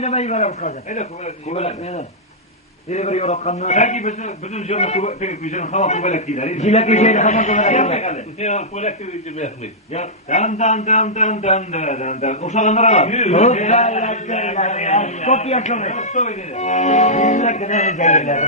oynamayı var kızım. Hele kubalak. Biri veriyor o kanını. Peki bütün canı peki bütün hava kubalak değil. Hilak işeyle hemen kubalak. Ya kubalak gibi bir yapmış. Ya dan. Uşağınlara var. Kubalak ya. Kopya şunu. Hilak ne geyler.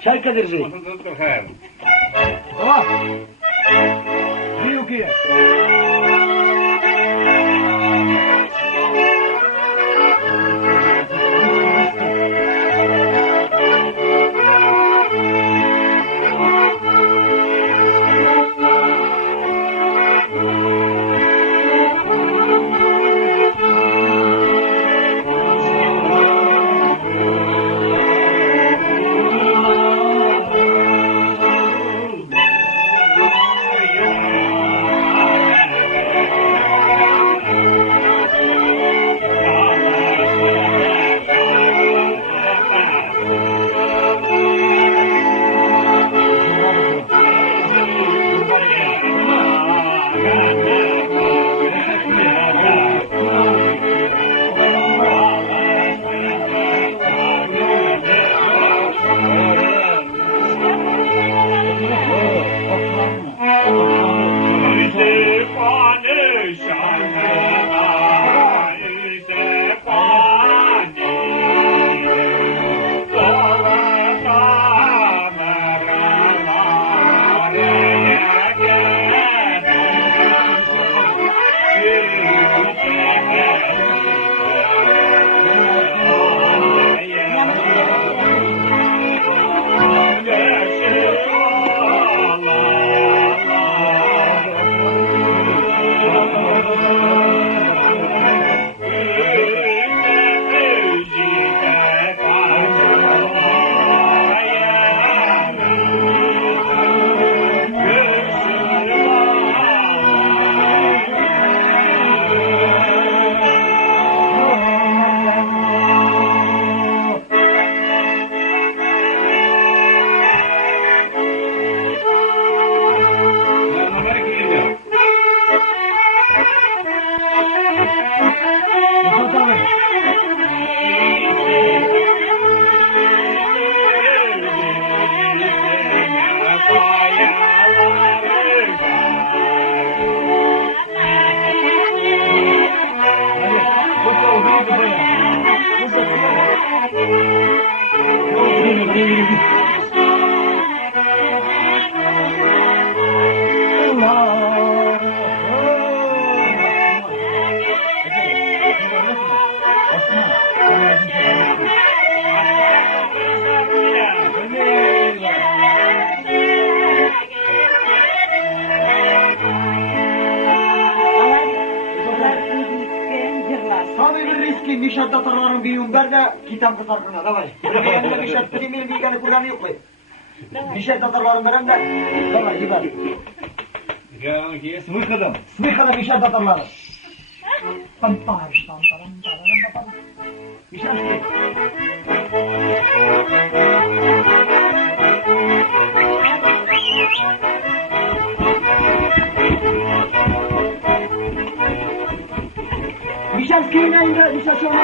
Şarkı derzi. Tamam. Büyük iyi. eski Mişat datarların bir ümber de kitap tutarkına da var. Bir yerinde Mişat kimin bir tane Kur'an'ı yok mu? Mişat datarların veren de da var gibi. Gel ki. Смыходом. Смыхada Mişat datarları. Tam par tam tam. Mişat ki. Mişat ki neydi? Mişat şu an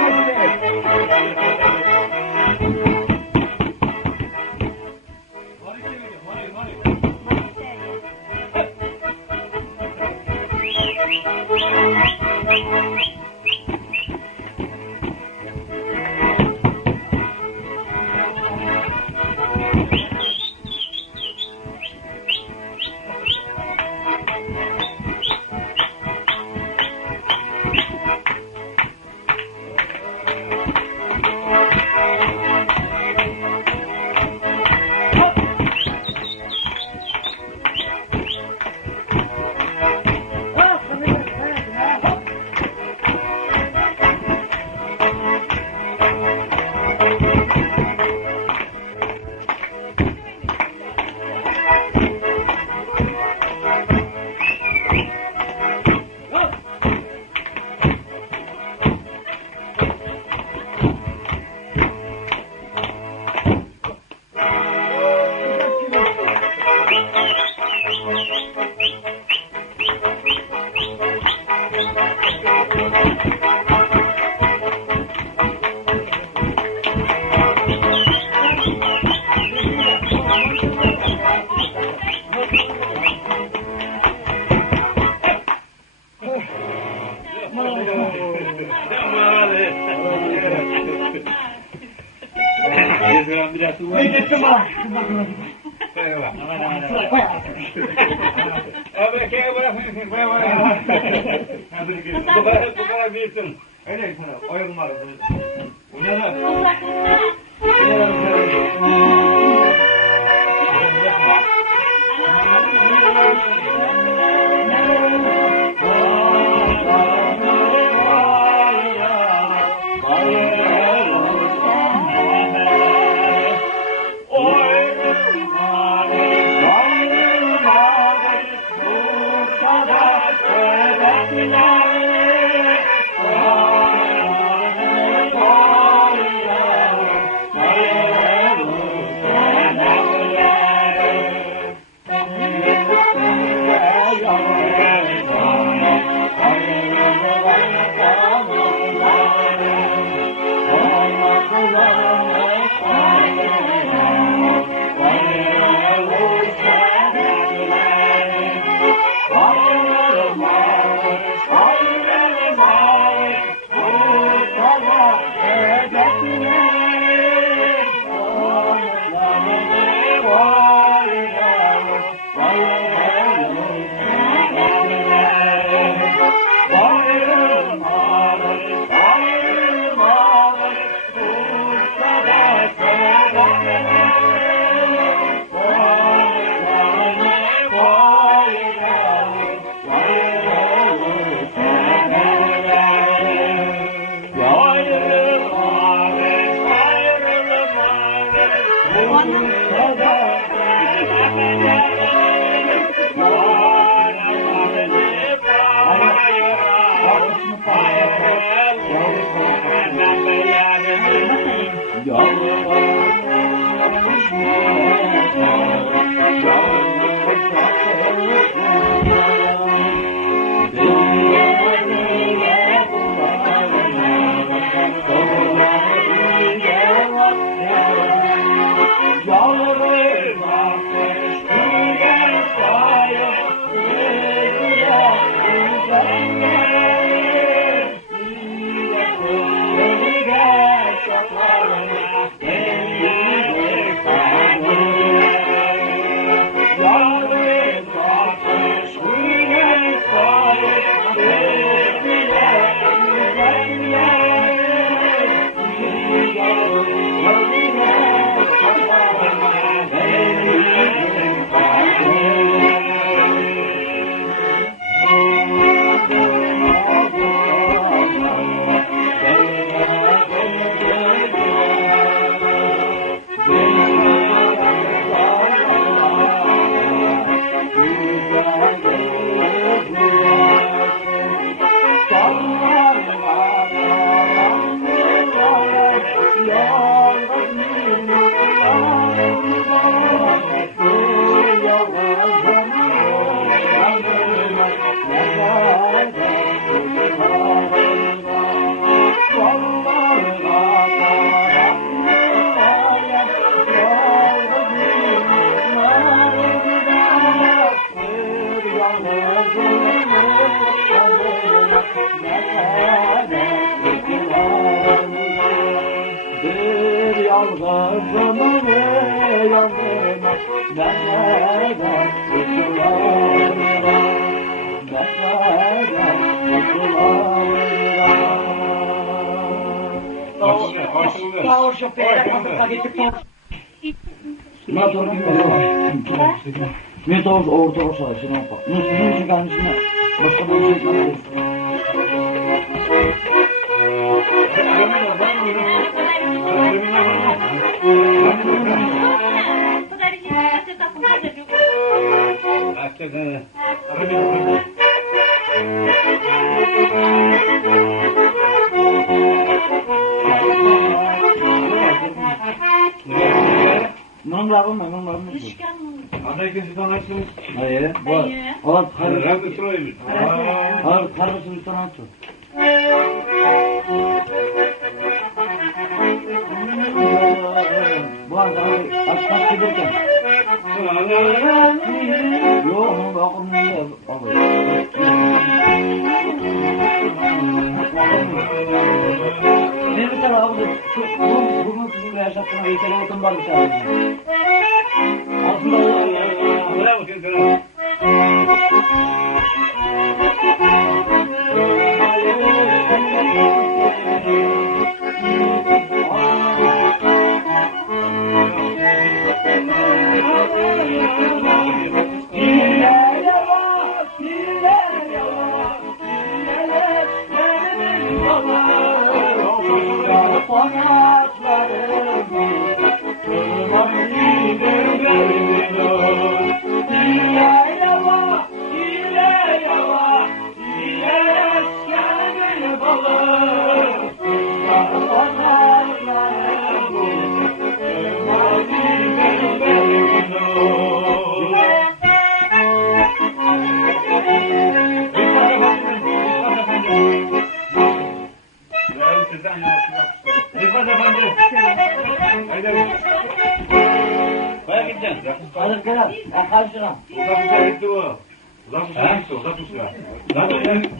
Ne gittim ha? Abi kaya bırakmayın. Bu kadar büyüttüm. Öyle sana oyun var. O ne lan? Men to'g'ri o'rta o'xshaydi, bak. Nima uchun ganishni boshqa bo'lmaydi. Aday ikinci tanıştınız. Hayır, var. Al, Razı söyleyeyim. al, kardeşim tanıtı. Bu arada aç giderken. Yok, onu bakımında ne bir tane abi, bugün sizin yaşattığınız heykeli oturun var bir tane. Aslında Bravo, que bravo.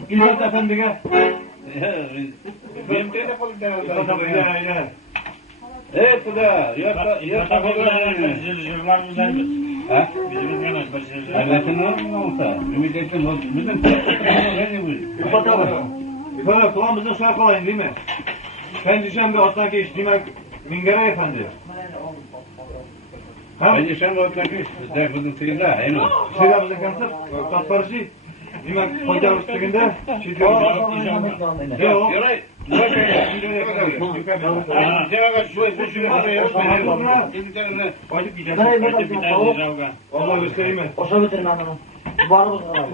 İlhat Efendi'ye. Benim telefonum da. Evet, bu da. Yoksa Ha? Bizim ne olsa? Ümitetin olsun. Bizim İfade kulağım bizim şarkı alayım değil mi? Ben diyeceğim bir atlan geç demek Mingere Efendi. Ha? Ben yaşam otlakış. Der bizim sırada. Eno. Şeyler bizim kanser. Katparışı. Demek hoca üstünde. Yok. Yoray. Allah göstereyim mi? Oşa bitirin anlamı. Var mı sana?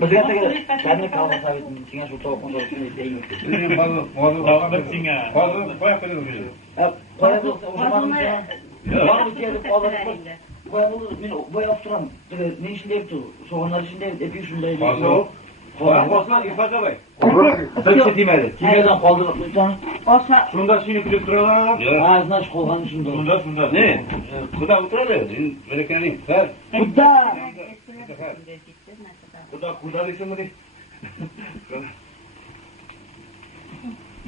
Bizga tegadi. Kendini kalma sabitin. Singa şu to'q qo'yib deymi? Hozir qo'ya qo'ydim. Qo'yib o'shamanmi? Bana bir kere men boyab turaman. Men shunday tur. So'g'inlar shunday deb shunday. Osman ifade var. Sen demedi. Kimdan qoldirib qo'ysan? Olsa Şunda şimdi klip duralar. Ha, znash qolgan shunda. Şunda. Ne? Kuda oturadi. Berekani. Sar. Kudda. Kuda desem mi?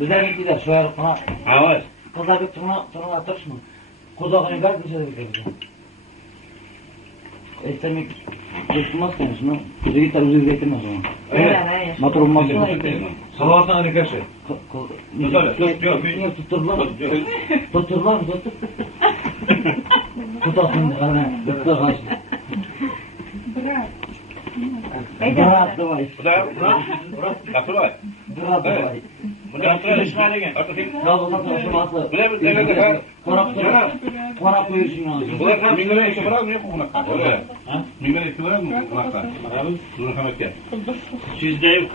Bizlar ketdilar, shu yoqqa. Avaz. Qizlarga turma turishmi? Qozog'ini gar ko'rsatib berdi. Estirmek tutmazsan şunu. Kuzuyu tarzı getirmez onu. Evet. Motor olmaz. Salavatın arkadaşı. Tutturlar. Tutturlar. Tutasın kana. Tuttur kaç. Bırak davay. Bırak. Bırak. Bırak davay. Bırak. Sağ olun, sağ olun. Bırak. Korak. Konak koyuyorsun onu. Bular mingere işi var mı yok mu kunakta? Öyle. Mingere işi var mı kunakta? Dur hemen gel. Sizde yok.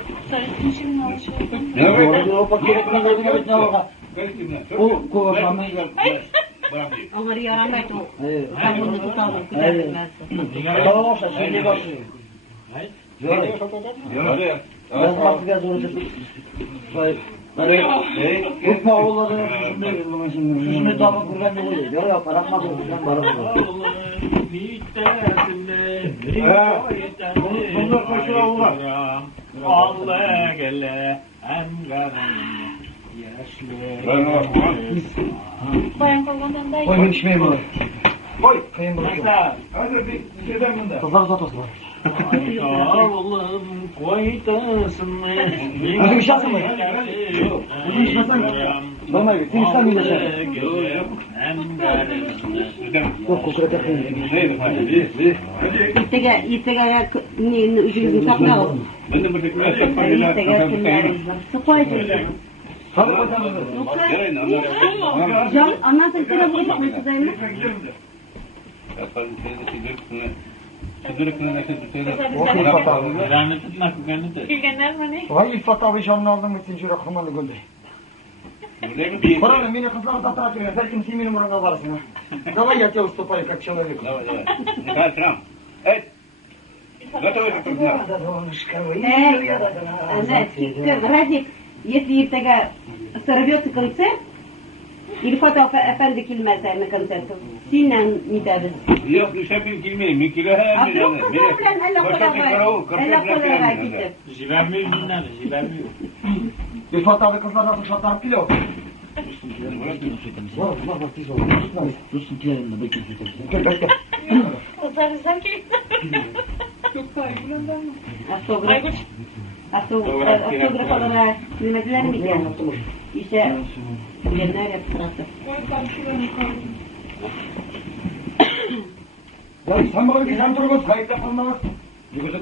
Ne var? Orada o paket ne kadar ne var? O kovaşamı. Bırak diyor. Onları yaramaydı o. Evet. Ben bunu tutalım. Evet. Gidermez. Tamam olsa şimdi başlıyor. Hadi. Ben artık biraz uğraşacağım. Tutma oğulları. Şimdi daha kurban ne oluyor? Yok yok bırakma ben bırakma. Bunlar koşuyor Allah. Allah gele Ben ne var? Bayan kalkandan da Koy içmeyi bunu. Koy. Kıyım bunu. Hadi bir şeyden bunda. Kızlar uzat olsun. Oğlum koytasın. Hadi bir şey alsın mı? Bugün içmesen normal bir. Sen İslam ile şey. Yok kokuret yapayım. İttega ucunu kaplayalım. Ben de buradakiler İttega kimler? Sıkaydı. Hadi koyacağım. Can anlatın kira bulacak mısınız Zeynep? Vay İffat abi canını aldım etsin şu rakamını gönder. Paranın beni kızlar da tarafına. Belki simin umuruna varsın ha. Давай я тебя уступаю как человеку. Давай, давай. Давай, Трам. Эй! Готовы к трудам? Радик, если Иртага сорвется концерт, или Фатов Efendi kilmezler mi konserti? Sinan midabız. Yok, düşebil girmeyeyim. Bir kilo her Abi yok kızlar elle kolay gitti. Jivermiyor bunlar, jivermiyor. İffat abi kızlardan fırsatlar pilav. Var bak pis oldu. Dursun kilerinde bekle. Gel bekle. Kızlar izlerken. Astograf olarak hizmetler mi ki? İşte bilenler yaptırası. Ya sen bana bir sen durma. Kayıtla kalmaz. Yürü.